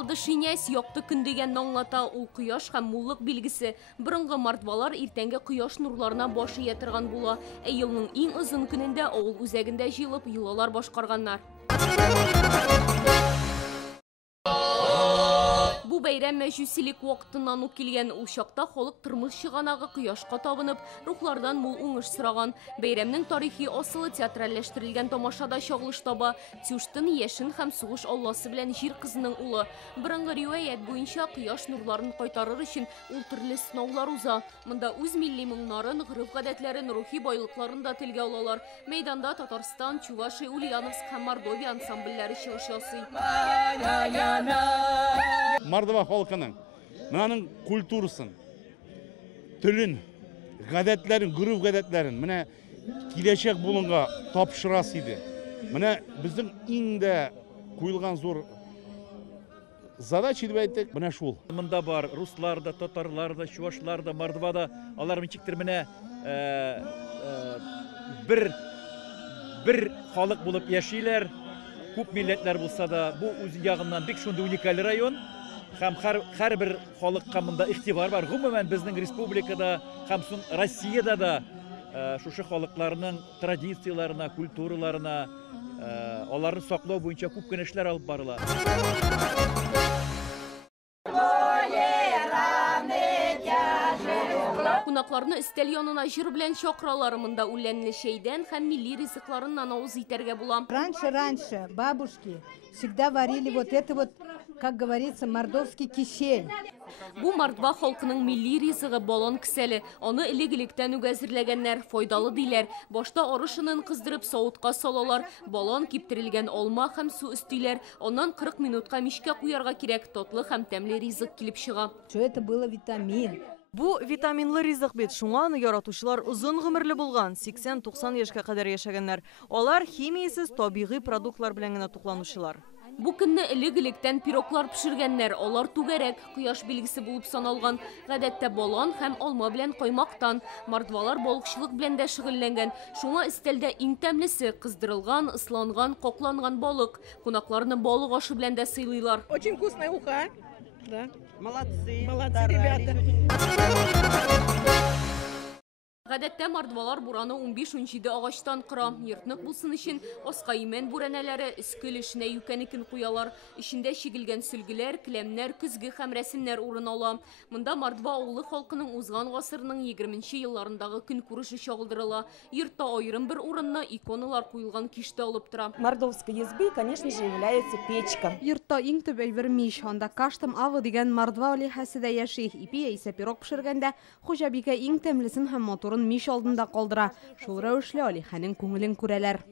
Ялды шиняс йокты күн деген аңлата, ул кояш һәм муллык билгесе. Бұрынғы мартвалар иртәнге кояш нурларына башы ятырган була. Елның иң озын көнендә авыл үзәгендә җыелып йолалар башкарганнар. Бу бәйрәм мәҗүсилек вакытыннан ук килгән, ул чакта халык тормыш чыганагы кояшка табынып, рухлардан мул уңыш сораган. Бәйрәмнең тарихи асылы театральләштерелгән тамашада чагылыш таба. Тюштын яшен һәм сугыш алласы белән җир кызының улы. Бұрынғы риваять буенча кояш нурларын кайтарыр өчен ул төрле сынаулар уза. Монда үз милли моңнарын, гореф-гадәтләрен, рухи байлыкларын да телгә алалар. Мәйданда Татарстан, Чувашия, Ульяновск һәм Мордовия ансамбльләре чыгыш ясый. Мордва халкының мынаның культурасын, тілін, гадәтләрен, ғұрып гадәтләрен менә киләчәк булынга тапшырасы иде. Менә безнең иңдә куелган зур задача дип әйтик, менә шул. Монда бар руслар да, татарлар да, чувашлар да, мордва да, алар ничектер менә бер халык булып яшиләр. Күп милләтләр булса да, бу үз ягыннан бик шундый уникаль район. Һәм һәрбер халыкка монда игътибар бар. Гомумән безнең республикада һәм Россиядә да шушы халыкларның традицияларына, культураларына, аларны саклау буенча күп кенә эшләр алып барыла. Кунакларны өстәл янына җыр белән чакыралар. Монда үләнле чәйдән һәм милли ризыкларыннан авыз итәргә була. Раньше бабушки всегда варили вот это вот, как говорится, мордовский кисель. Бу мордва халкының милли ризыгы балан киселе. Аны элек-электән үк әзерләгәннәр, файдалы диләр. Башта арышынын кыздырып савытка салалар, балан киптерелгән алма һәм су өстиләр. Аннан 40 минутка мичкә куярга кирәк, татлы һәм тәмле ризык килеп чыга. Что это было витамин. Бу витаминлы ризык бит, шуңа аны яратучылар озын гомерле булган, 80-90 яшькә кадәр яшәгәннәр. Алар химиясез табигый продуктлар белән генә тукланучылар. Бу көнне элек-электән пироглар пешергәннәр, алар түгәрәк, кояш билгесе булып саналган. Гадәттә балан һәм алма белән каймактан. Мордвалар балыкчылык белән дә шөгыльләнгән. Шуңа өстәлдә иң тәмлесе кыздырылган, ысланган, кокланган балык. Кунакларны балык ашы белән дә сыйлыйлар. Очень вкусная уха. Да. Молодцы. Молодцы, ребята. Гадәттә мордвалар бураны 15-17 агачтан кыра. Йортнык булсын өчен аска имән бүрәнәләре өскел эшенә юкәнекен куялар. Ичендә чигелгән сөлгеләр, келәмнәр, көзге һәм рәсемнәр урын ала. Монда мордва авылы халкының узган гасырның 20нче елларындагы көн күреше чагылдырыла. Йортта аерым бер урынны иконалар куелган киштә алып тора. Мордовской избы, конечно же, является печка. Йортта иң төп әйбер мич, анда каштым авы дигән мордва алиһәсе дә яши. Ипи яисә пирог пешергәндә хуҗабикә иң тәмлесен һәм моторын мич алдында калдыра. Шул рәвешле алиһәнең күңелен күрәләр.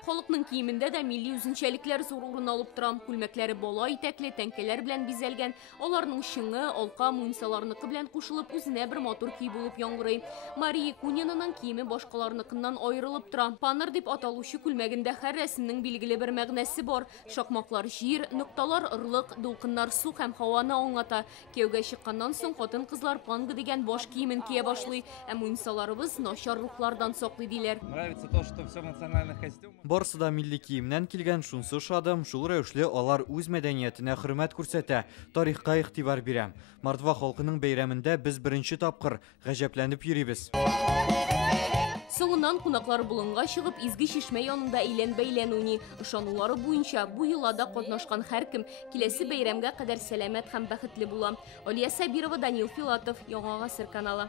Халыкның киемендә дә милли үзенчәлекләр зур урын алып тора. Күлмәкләре бала итәкле, тәңкәләр белән бизәлгән. Аларның шыңы, алка, муенсаларныкы белән кушылып, үзенә бер матур көй булып яңгырый. Мария Кунинаның киеме башкаларныкыннан аерылып тора. Паныр дип аталучы күлмәгендә һәр рәсемнең билгеле бер мәгънәсе бар. Шакмаклар җир, нокталар ырлык, дулкыннар су һәм һаваны аңлата. Кияүгә чыкканнан соң хатын-кызлар панга дигән баш киемен кия башлый. Ә муенсаларыбыз начар рухлардан саклый диләр. Нравится то, что все в национальных костюмах. Барсы да милли киемнән килгән, шунсы шадым, шул рәвешле алар үз мәдәниятенә хөрмәт күрсәтә, тарихка игътибар бирә. Мордва халкының бәйрәмендә без беренче тапкыр гаҗәпләнеп йөрибез. Соңыннан кунаклар болынга чыгып, изге чишмә янында әйлән-бәйлән уйный. Ышанулары буенча бу йолада катнашкан һәркем киләсе бәйрәмгә кадәр сәламәт һәм бәхетле була. Алия Сабирова, Данил Филатов, Яңа Гасыр каналы.